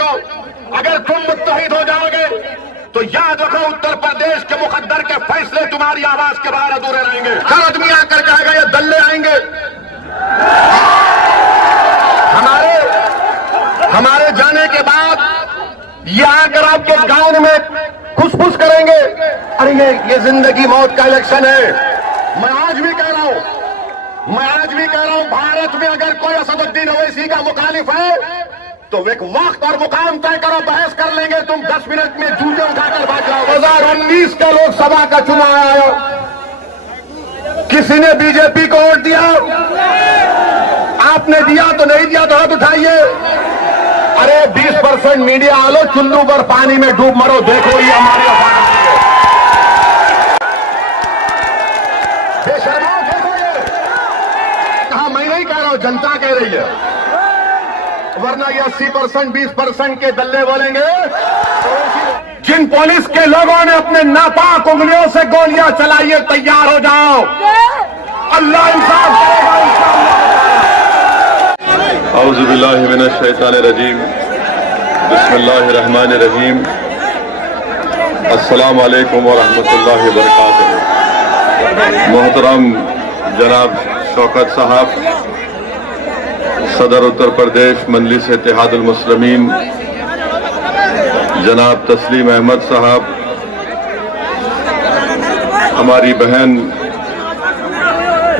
बैठो। अगर तुम मुत्तहिद हो जाओगे तो याद रखो उत्तर प्रदेश के मुकद्दर के फैसले तुम्हारी आवाज के बाहर अधूरे रहेंगे। हर आदमी आकर कहेगा ये दल्ले आएंगे, हमारे जाने के बाद ये आकर आपके गांव में खुसफुस करेंगे, अरे ये जिंदगी मौत का इलेक्शन है। मैं आज भी कह रहा हूं भारत में अगर कोई असदुद्दीन ओवैसी का मुखालिफ है तो एक वक्त और मुकाम तय करो, बहस कर लेंगे। तुम 10 मिनट में जूते उठाकर भाग जाओ। 2019 का लोकसभा का चुनाव आया, किसी ने बीजेपी को वोट दिया? आपने दिया तो नहीं दिया तो हाथ उठाइए। अरे 20% मीडिया आलो, चुल्लू पर पानी में डूब मरो, देखो ये हमारी कहा, मैं नहीं कह रहा हूं, जनता कह रही है, वरना ये 80% 20% के दल्ले बोलेंगे। जिन पुलिस के लोगों ने अपने नापाक उंगलियों से गोलियां चलाई है, तैयार हो जाओ, अल्लाह इंसाफ करेगा इंशाअल्लाह। औज़ु बिल्लाहि मिनश शैतानिर रजीम, बिस्मिल्लाहिर्रहमानिर्रहीम, अस्सलामु अलैकुम व रहमतुल्लाहि व बरकातुहू। मोहतरम जनाब शौकत साहब, सदर उत्तर प्रदेश मजलिस इत्तेहादुल मुस्लिमीन जनाब तस्लीम अहमद साहब, हमारी बहन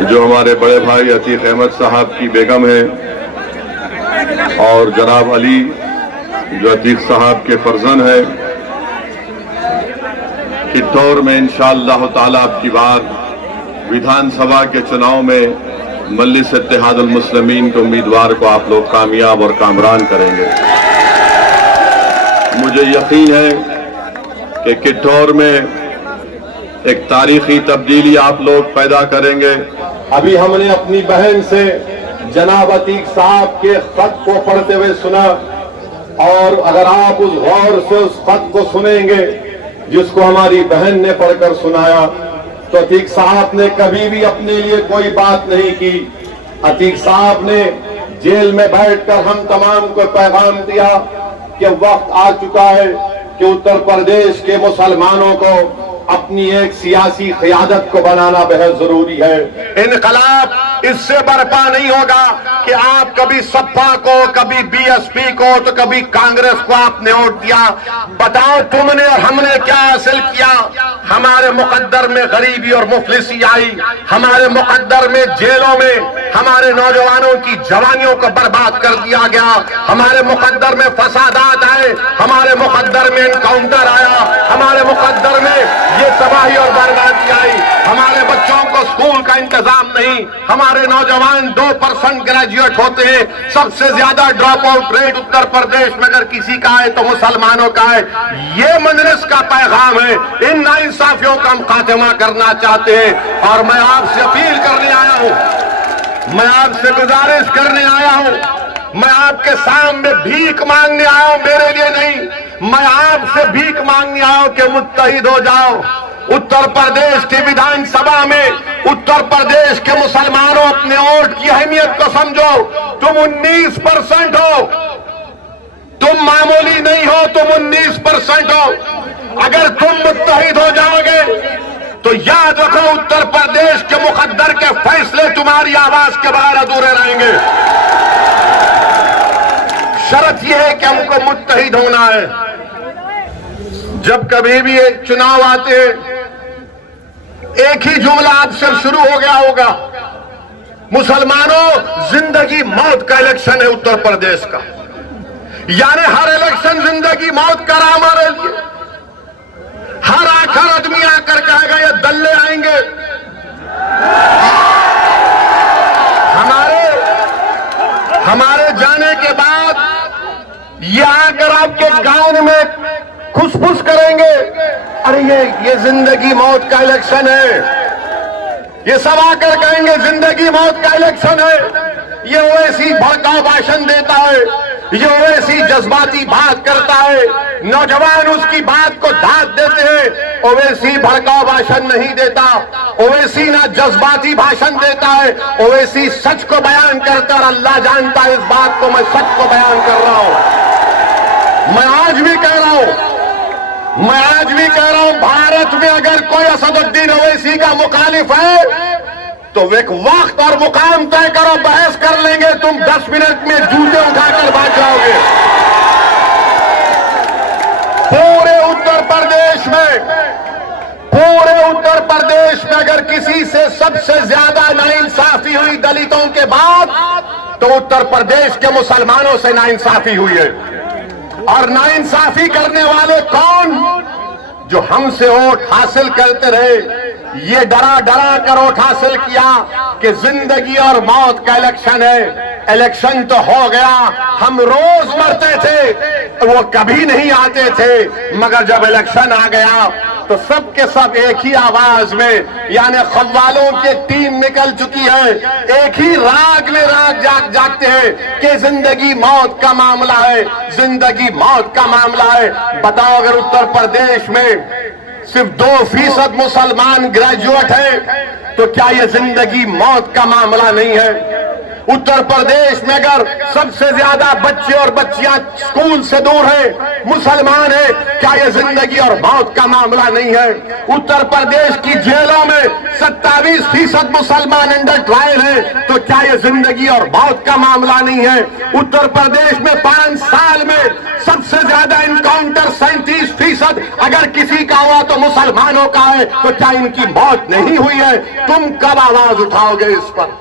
जो हमारे बड़े भाई अतीक अहमद साहब की बेगम है, और जनाब अली जो अतीक साहब के फर्जन है, कित्तौर में इंशाअल्लाह ताला आपकी बात विधानसभा के चुनाव में मजलिस इत्तेहादुल मुस्लिमीन के उम्मीदवार को आप लोग कामयाब और कामरान करेंगे। मुझे यकीन है कि कित्तौर में एक तारीखी तब्दीली आप लोग पैदा करेंगे। अभी हमने अपनी बहन से जनाब अतीक साहब के खत को पढ़ते हुए सुना, और अगर आप उस गौर से उस खत को सुनेंगे जिसको हमारी बहन ने पढ़कर सुनाया, तो अतीक साहब ने कभी भी अपने लिए कोई बात नहीं की। अतीक साहब ने जेल में बैठकर हम तमाम को पैगाम दिया कि वक्त आ चुका है कि उत्तर प्रदेश के मुसलमानों को अपनी एक सियासी क़यादत को बनाना बेहद जरूरी है। इनकलाब इससे बर्पा नहीं होगा कि आप कभी सपा को, कभी बीएसपी को, तो कभी कांग्रेस को आपने वोट दिया। बताओ तुमने और हमने क्या हासिल किया? हमारे मुकद्दर में गरीबी और मुफलिसी आई, हमारे मुकद्दर में जेलों में हमारे नौजवानों की जवानियों को बर्बाद कर दिया गया, हमारे मुकद्दर में फसादात आए, हमारे मुकद्दर में एनकाउंटर आया, हमारे मुकद्दर में ये तबाही और बर्बादी आई, हमारे बच्चों को स्कूल का इंतजाम नहीं, हमारे नौजवान 2% ग्रेजुएट होते हैं, सबसे ज्यादा drop out rate Uttar Pradesh में अगर किसी का है तो मुसलमानों का है। ये मजलिस का पैगाम है, इन नाइंसाफियों का हम खात्मा करना चाहते हैं। और मैं आपसे अपील करने आया हूं, मैं आपसे गुजारिश करने आया हूं, मैं आपके सामने भीख मांगने आया हूं, मेरे लिए नहीं, मैं आपसे भीख मांगने आया हूं कि मुत्तहिद हो जाओ। उत्तर प्रदेश की विधानसभा में उत्तर प्रदेश के मुसलमानों, अपने वोट की अहमियत को समझो। तुम 19% हो, तुम मामूली नहीं हो, तुम 19% हो। अगर तुम मुत्तहिद हो जाओगे तो याद रखो उत्तर प्रदेश के मुकद्दर के फैसले तुम्हारी आवाज के बाहर अधूरे रहेंगे। शर्त यह है कि हमको मुत्तहिद होना है। जब कभी भी एक चुनाव आते हैं, एक ही जुमला आपसे शुरू हो गया होगा, मुसलमानों जिंदगी मौत का इलेक्शन है उत्तर प्रदेश का। यानी हर इलेक्शन जिंदगी मौत का रहा हमारे लिए। हर आदमी आकर कहेगा ये दल्ले आएंगे। हमारे जाने के बाद ये आकर आपके गांव में खुसफुस करेंगे, अरे ये जिंदगी मौत का इलेक्शन है। ये सब आकर कहेंगे जिंदगी मौत का इलेक्शन है। ये ओवैसी भड़काऊ भाषण देता है, ये ओवैसी जज्बाती बात करता है, नौजवान उसकी बात को दाद देते हैं। ओवैसी भड़काऊ भाषण नहीं देता, ओवैसी ना जज्बाती भाषण देता है, ओवैसी सच को बयान करता है, और अल्लाह जानता है इस बात को मैं सच को बयान कर रहा हूं। मैं आज भी कह रहा हूं, भारत में अगर कोई असदुद्दीन ओवैसी का मुखालिफ है तो एक वक्त और मुकाम तय करो, बहस कर लेंगे, तुम 10 मिनट में जूते उठाकर भाग जाओगे। पूरे उत्तर प्रदेश में अगर किसी से सबसे ज्यादा नाइंसाफी हुई दलितों के बाद, तो उत्तर प्रदेश के मुसलमानों से नाइंसाफी हुई है। और नाइंसाफी करने वाले कौन? जो हमसे वोट हासिल करते रहे, ये डरा डरा कर वोट हासिल किया कि जिंदगी और मौत का इलेक्शन है। इलेक्शन तो हो गया, हम रोज मरते थे, वो कभी नहीं आते थे, मगर जब इलेक्शन आ गया तो सब के सब एक ही आवाज में, यानी खव्वालों की टीम निकल चुकी है, एक ही राग में राग जागते हैं कि जिंदगी मौत का मामला है, जिंदगी मौत का मामला है। बताओ, अगर उत्तर प्रदेश में सिर्फ 2% मुसलमान ग्रेजुएट हैं तो क्या यह जिंदगी मौत का मामला नहीं है? उत्तर प्रदेश में अगर सबसे ज्यादा बच्चे और बच्चियां स्कूल से दूर हैं, मुसलमान हैं, क्या यह जिंदगी और मौत का मामला नहीं है? उत्तर प्रदेश की जेलों में 27% मुसलमान अंडर ट्रायल हैं, तो क्या यह जिंदगी और मौत का मामला नहीं है? उत्तर प्रदेश में 5 साल में सबसे ज्यादा इनकाउंटर 37% अगर किसी का हुआ तो मुसलमानों का है, तो क्या इनकी मौत नहीं हुई है? तुम कब आवाज उठाओगे इस पर?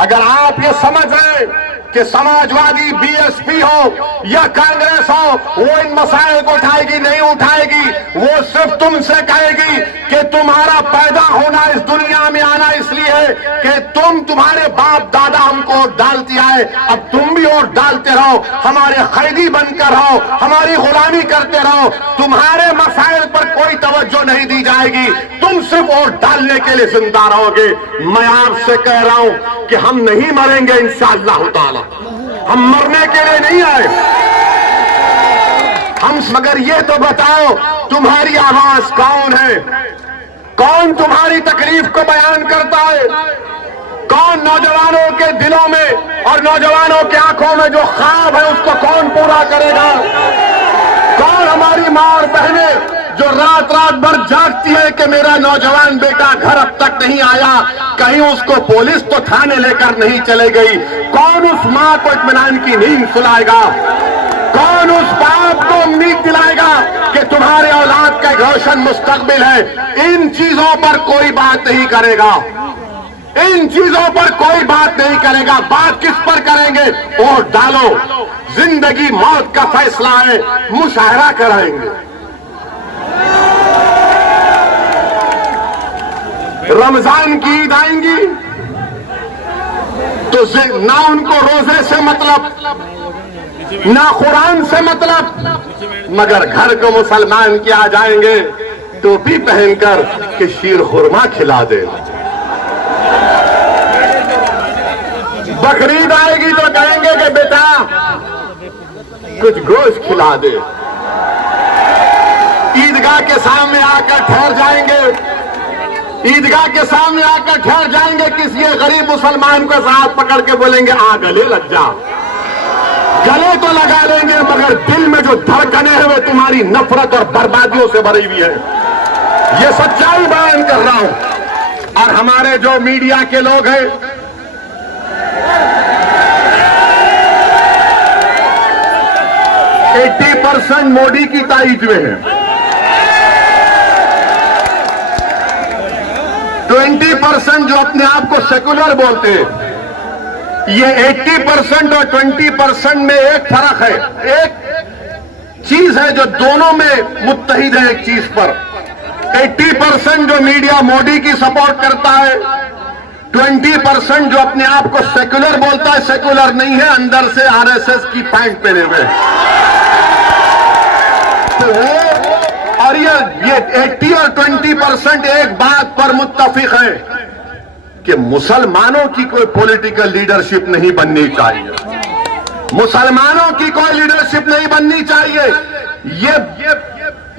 अगर आप ये समझ रहे कि समाजवादी बीएसपी हो या कांग्रेस हो, वो इन मसाइल को उठाएगी नहीं उठाएगी, वो सिर्फ तुमसे कहेगी कि तुम्हारा पैदा होना, इस दुनिया में आना इसलिए है कि तुम्हारे बाप दादा हमको वोट डालती आए, अब तुम भी वोट डालते रहो, हमारे कैदी बनकर रहो, हमारी गुलामी करते रहो, तुम्हारे मसाइल पर कोई तवज्जो नहीं दी जाएगी, तुम सिर्फ वोट डालने के लिए जिंदा रहोगे। मैं आपसे कह रहा हूं कि हम नहीं मरेंगे इंशाअल्लाह ताला, हम मरने के लिए नहीं आए हम। मगर ये तो बताओ, तुम्हारी आवाज कौन है? कौन तुम्हारी तकलीफ को बयान करता है? कौन नौजवानों के दिलों में और नौजवानों की आंखों में जो ख्वाब है उसको कौन पूरा करेगा? कौन हमारी मां और बहनें जो रात रात भर जागती है कि मेरा नौजवान बेटा घर अब तक नहीं आया, कहीं उसको पुलिस तो थाने लेकर नहीं चले गई? कौन उस मां को इत्मीनान की नींद सुलाएगा? कौन उस बाप को उम्मीद दिलाएगा कि तुम्हारे औलाद का रोशन मुस्तकबिल है? इन चीजों पर कोई बात नहीं करेगा, इन चीजों पर कोई बात नहीं करेगा। बात किस पर करेंगे? वोट डालो, जिंदगी मौत का फैसला है, मुशाहरा कराएंगे। रमजान की ईद आएंगी तो ना उनको रोजे से मतलब, ना कुरान से मतलब, मगर घर को मुसलमान के आ जाएंगे टोपी पहनकर कि शीर खुरमा खिला दे। बकरीद आएगी तो कहेंगे कि बेटा कुछ गोश्त खिला दे। ईदगाह के सामने आकर ठहर जाएंगे, ईदगाह के सामने आकर ठहर जाएंगे, किसी गरीब मुसलमान को हाथ पकड़ के बोलेंगे आ गले लग जा। गले तो लगा लेंगे मगर दिल में जो धड़कने हैं वे तुम्हारी नफरत और बर्बादियों से भरी हुई है। ये सच्चाई बयान कर रहा हूं। और हमारे जो मीडिया के लोग हैं, %80 मोदी की तारीफ में है, 20% जो अपने आप को सेकुलर बोलते हैं। ये 80% और 20% में एक फर्क है, एक चीज है जो दोनों में मुत्तहिद है एक चीज पर। 80% जो मीडिया मोदी की सपोर्ट करता है, 20% जो अपने आप को सेकुलर बोलता है, सेकुलर नहीं है, अंदर से आरएसएस की पैंट पहने हुए। तो और ये 80 और 20% एक बात पर मुत्तफिक है कि मुसलमानों की कोई पॉलिटिकल लीडरशिप नहीं बननी चाहिए, मुसलमानों की कोई लीडरशिप नहीं बननी चाहिए।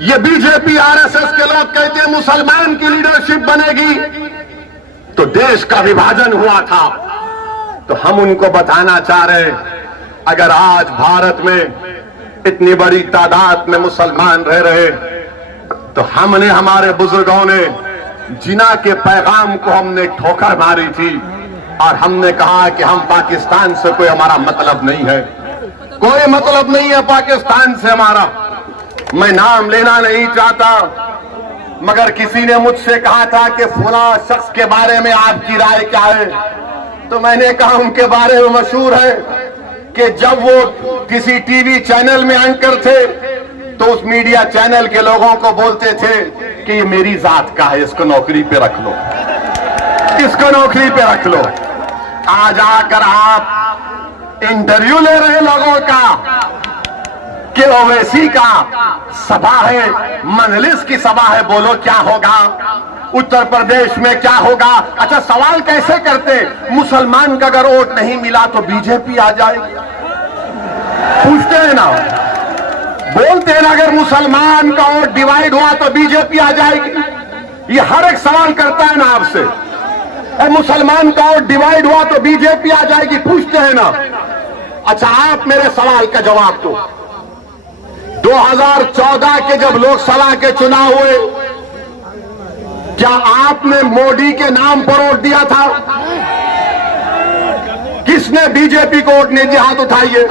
ये बीजेपी आरएसएस के लोग कहते हैं मुसलमान की लीडरशिप बनेगी तो देश का विभाजन हुआ था। तो हम उनको बताना चाह रहे हैं, अगर आज भारत में इतनी बड़ी तादाद में मुसलमान रह रहे, तो हमने, हमारे बुजुर्गों ने जिना के पैगाम को हमने ठोकर मारी थी और हमने कहा कि हम पाकिस्तान से कोई हमारा मतलब नहीं है, कोई मतलब नहीं है पाकिस्तान से हमारा। मैं नाम लेना नहीं चाहता, मगर किसी ने मुझसे कहा था कि फला शख्स के बारे में आपकी राय क्या है, तो मैंने कहा उनके बारे में मशहूर है कि जब वो किसी टीवी चैनल में एंकर थे तो उस मीडिया चैनल के लोगों को बोलते थे कि ये मेरी जात का है, इसको नौकरी पे रख लो, इसको नौकरी पे रख लो। आज आकर आप इंटरव्यू ले रहे लोगों का कि ओवैसी का सभा है, मजलिस की सभा है, बोलो क्या होगा, उत्तर प्रदेश में क्या होगा। अच्छा, सवाल कैसे करते, मुसलमान का अगर वोट नहीं मिला तो बीजेपी आ जाएगी, पूछते हैं ना, बोलते हैं ना, अगर मुसलमान का वोट डिवाइड हुआ तो बीजेपी आ जाएगी। ये हर एक सवाल करता है ना आपसे, मुसलमान का वोट डिवाइड हुआ तो बीजेपी आ जाएगी, पूछते हैं ना। अच्छा, आप मेरे सवाल का जवाब दो। 2014 के जब लोकसभा के चुनाव हुए, क्या आपने मोदी के नाम पर वोट दिया था? किसने बीजेपी को वोट नहीं दिया? हाथ उठाइए।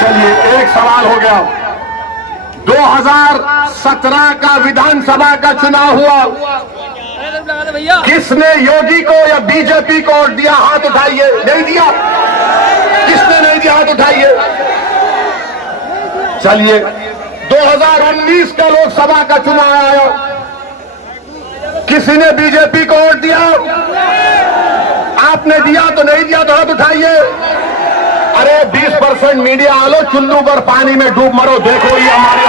चलिए, एक सवाल हो गया। 2017 का विधानसभा का चुनाव हुआ, किसने योगी को या बीजेपी को वोट दिया? हाथ उठाइए। नहीं दिया? किसने नहीं दिया? हाथ उठाइए। चलिए, 2019 का लोकसभा का चुनाव आया, किसी ने बीजेपी को वोट दिया? आपने दिया तो नहीं दिया तो हाथ उठाइए। अरे 20% मीडिया आलो, चुल्लू पर पानी में डूब मरो, देखो ये हमारी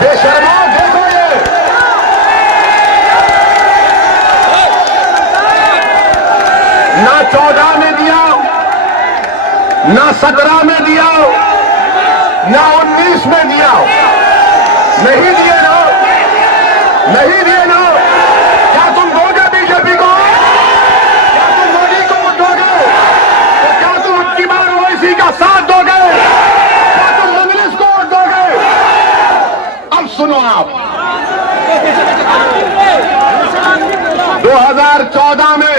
बेशर्मा, देखो ये ना 14 में दिया, ना 17 में दिया, ना 19 में दिया। नहीं दिए ना, नहीं दिए ना। क्या तुम दोगे बीजेपी को? क्या तुम मोदी को वोट दोगे? तो क्या तुम उनकी बार ओवैसी का साथ दोगे? क्या तुम कांग्रेस को वोट दोगे? अब सुनो आप, 2014 में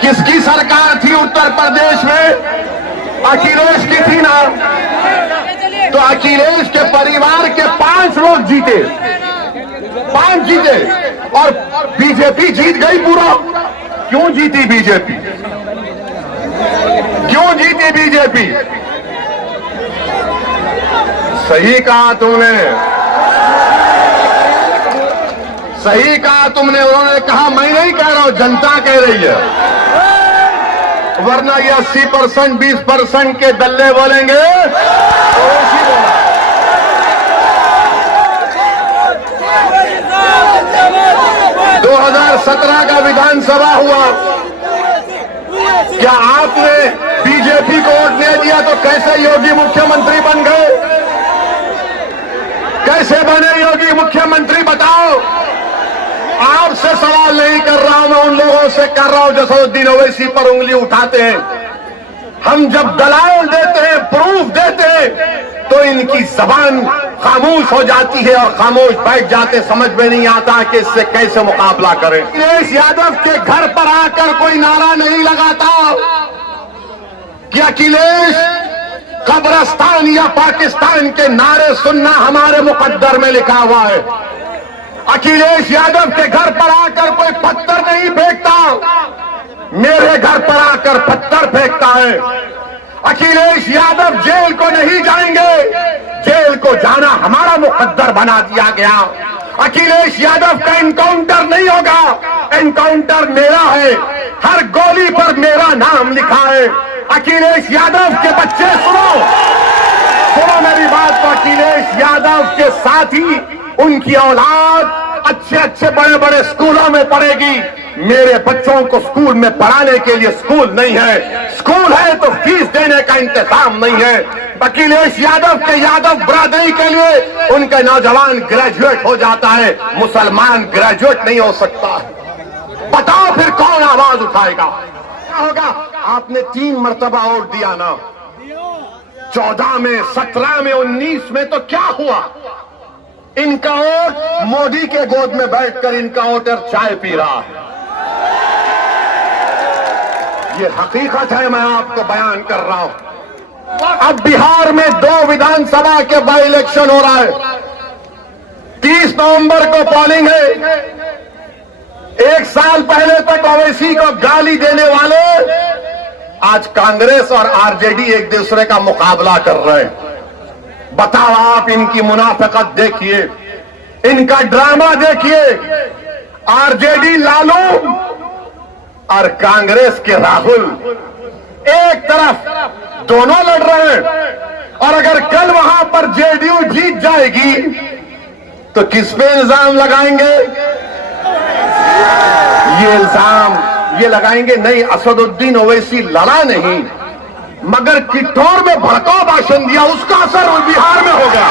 किसकी सरकार थी उत्तर प्रदेश में? अखिलेश की थी ना। तो अखिलेश के परिवार के 5 लोग जीते, 5 जीते, और बीजेपी जीत गई पूरा। क्यों जीती बीजेपी? क्यों जीती बीजेपी? सही कहा तुमने, सही कहा तुमने। उन्होंने कहा, मैं नहीं कह रहा हूं, जनता कह रही है, वरना ये 80% 20% के दल्ले बोलेंगे। 2017 का विधानसभा हुआ, क्या आपने बीजेपी को वोट नहीं दिया तो कैसे योगी मुख्यमंत्री बन गए? कैसे बने योगी मुख्यमंत्री, बताओ। आपसे सवाल नहीं कर रहा हूं, मैं उन लोगों से कर रहा हूं जो असदुद्दीन ओवैसी पर उंगली उठाते हैं। हम जब दलाइल देते हैं, प्रूफ देते हैं, तो इनकी जबान खामोश हो जाती है और खामोश बैठ जाते, समझ में नहीं आता कि इससे कैसे मुकाबला करें। अखिलेश यादव के घर पर आकर कोई नारा नहीं लगाता कि अखिलेश कब्रिस्तान या पाकिस्तान के नारे सुनना हमारे मुकद्दर में लिखा हुआ है। अखिलेश यादव के घर पर आकर कोई पत्थर नहीं फेंकता, मेरे घर पर आकर पत्थर फेंकता है। अखिलेश यादव जेल को नहीं जाएंगे, जेल को जाना हमारा मुकद्दर बना दिया गया। अखिलेश यादव का एनकाउंटर नहीं होगा, एनकाउंटर मेरा है, हर गोली पर मेरा नाम लिखा है। अखिलेश यादव के बच्चे, सुनो सुनो मेरी बात को, अखिलेश यादव के साथी, उनकी औलाद अच्छे अच्छे बड़े बड़े स्कूलों में पढ़ेगी। मेरे बच्चों को स्कूल में पढ़ाने के लिए स्कूल नहीं है, स्कूल है तो फीस देने का इंतजाम नहीं है। अखिलेश यादव के यादव बरादरी के लिए उनका नौजवान ग्रेजुएट हो जाता है, मुसलमान ग्रेजुएट नहीं हो सकता। बताओ फिर कौन आवाज उठाएगा? क्या होगा? आपने 3 मर्तबा वोट दिया ना, 14 में, 17 में, 19 में, तो क्या हुआ? इनका वोट मोदी के गोद में बैठकर इनका वोटर चाय पी रहा है। ये हकीकत है, मैं आपको बयान कर रहा हूं। अब बिहार में 2 विधानसभा के बाई इलेक्शन हो रहा है। 30 नवंबर को पोलिंग है। 1 साल पहले तक ओवैसी को गाली देने वाले आज कांग्रेस और आरजेडी एक दूसरे का मुकाबला कर रहे हैं। बताओ आप, इनकी मुनाफिकत देखिए, इनका ड्रामा देखिए। आरजेडी लालू और कांग्रेस के राहुल एक तरफ, दोनों लड़ रहे हैं। और अगर कल वहां पर जेडीयू जीत जाएगी तो किस पे इल्जाम लगाएंगे? ये इल्जाम ये लगाएंगे, नहीं, असदुद्दीन ओवैसी लड़ा नहीं, मगर किठौर में भड़काऊ भाषण दिया, उसका असर बिहार में हो गया।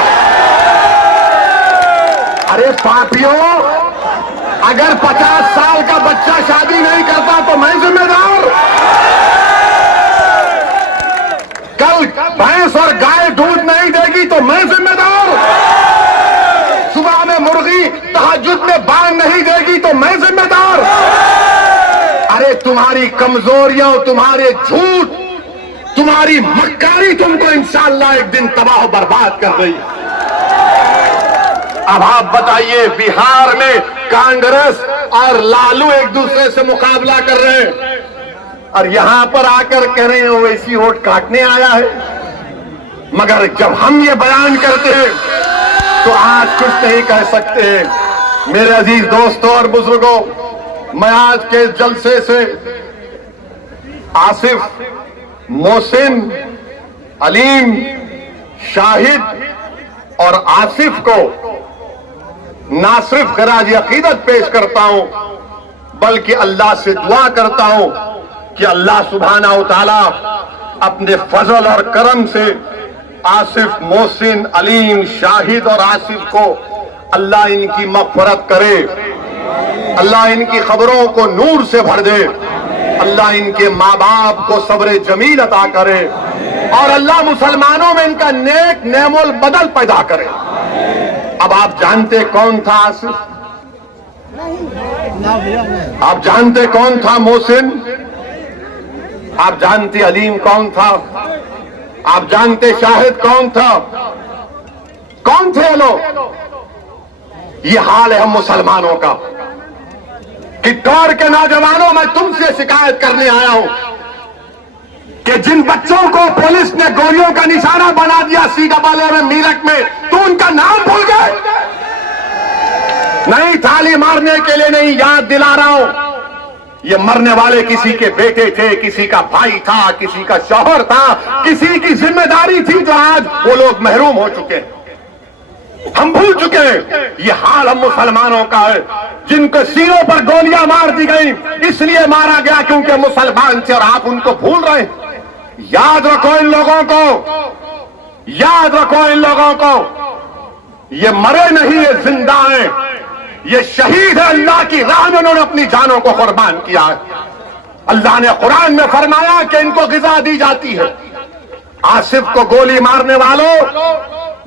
अरे पापियों, अगर 50 साल का बच्चा शादी नहीं करता तो मैं जिम्मेदार? कल भैंस और गाय दूध नहीं देगी तो मैं जिम्मेदार? सुबह में मुर्गी तहज्जुद में बांग नहीं देगी तो मैं जिम्मेदार? अरे तुम्हारी कमजोरियां, तुम्हारे झूठ, तुम्हारी मक्कारी तुमको इंशाअल्लाह एक दिन तबाह बर्बाद कर रही है। अब आप बताइए, बिहार में कांग्रेस और लालू एक दूसरे से मुकाबला कर रहे हैं और यहां पर आकर कह रहे हैं ओवैसी वोट काटने आया है। मगर जब हम ये बयान करते हैं तो आज कुछ नहीं कह सकते हैं। मेरे अजीज दोस्तों और बुजुर्गों, मैं आज के जलसे से आसिफ, मोहसिन, अलीम, शाहिद और आसिफ को ना सिर्फ खराज अकीदत पेश करता हूं, बल्कि अल्लाह से दुआ करता हूं कि अल्लाह सुब्हानहू तआला अपने फजल और करम से आसिफ, मोहसिन, अलीम, शाहिद और आसिफ को अल्लाह इनकी मग़फ़िरत करे, अल्लाह इनकी खबरों को नूर से भर दे, अल्लाह इनके माँ बाप को सब्र जमील अता करे और अल्लाह मुसलमानों में इनका नेक नेमुल बदल पैदा करे। अब आप जानते कौन था आसिफ? आप जानते कौन था मोहसिन? आप जानते अलीम कौन था? आप जानते शाहिद कौन था? कौन थे लोग? ये हाल है हम मुसलमानों का। किठौर के नौजवानों, मैं तुमसे शिकायत करने आया हूं कि जिन बच्चों को पुलिस ने गोलियों का निशाना बना दिया सीगाबाले में, मीरठ में, तो उनका नाम भूल गए? नहीं, थाली मारने के लिए नहीं, याद दिला रहा हूं, ये मरने वाले किसी के बेटे थे, किसी का भाई था, किसी का शौहर था, किसी की जिम्मेदारी थी, जो आज वो लोग महरूम हो चुके हैं। हम भूल चुके हैं। ये हाल हम मुसलमानों का है, जिनको सीनों पर गोलियां मार दी गई, इसलिए मारा गया क्योंकि मुसलमान थे और आप उनको भूल रहे हैं। याद रखो इन लोगों को, याद रखो इन लोगों को, ये मरे नहीं, ये जिंदा हैं, ये शहीद है। अल्लाह की राह में उन्होंने अपनी जानों को कुर्बान किया है। अल्लाह ने कुरान में फरमाया कि इनको गिज़ा दी जाती है। आसिफ को गोली मारने वालों,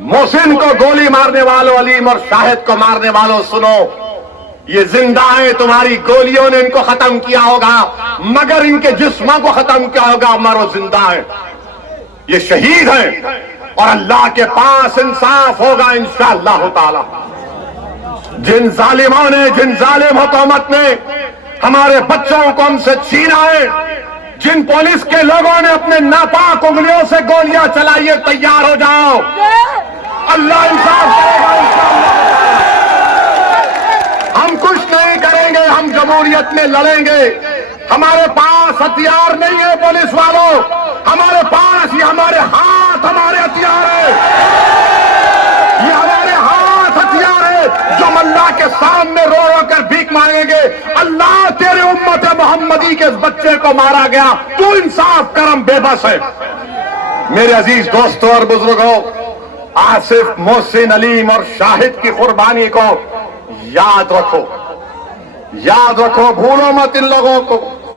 मोहसिन को गोली मारने वालों, अलीम और शाहिद को मारने वालों, सुनो, ये जिंदा है। तुम्हारी गोलियों ने इनको खत्म किया होगा, मगर इनके जिस्मों को खत्म किया होगा, मरो जिंदा है। ये शहीद हैं और अल्लाह के पास इंसाफ होगा इंशाअल्लाह ताला। जिन जालिमों ने, जिन जालिम हुकूमत ने हमारे बच्चों को हमसे छीना है, जिन पुलिस के लोगों ने अपने नापाक उंगलियों से गोलियां चलाई है, तैयार हो जाओ, अल्लाह इंसाफ करेगा इंशाअल्लाह। हम कुछ नहीं करेंगे, हम जमहूरियत में लड़ेंगे। हमारे पास हथियार नहीं है पुलिस वालों, हमारे पास ये हमारे हाथ, हमारे हथियार है, ये हमारे हाथ हथियार है, जो हम अल्लाह के सामने रो रो कर भीख मांगेंगे। अल्लाह, तेरे उम्मत मोहम्मदी के इस बच्चे को मारा गया, तू इंसाफ करम, बेबस है। मेरे अजीज दोस्तों और बुजुर्गों, आसिफ, मोहसिन, अलीम और शाहिद की कुर्बानी को याद रखो, याद रखो, भूलो मत इन लोगों को।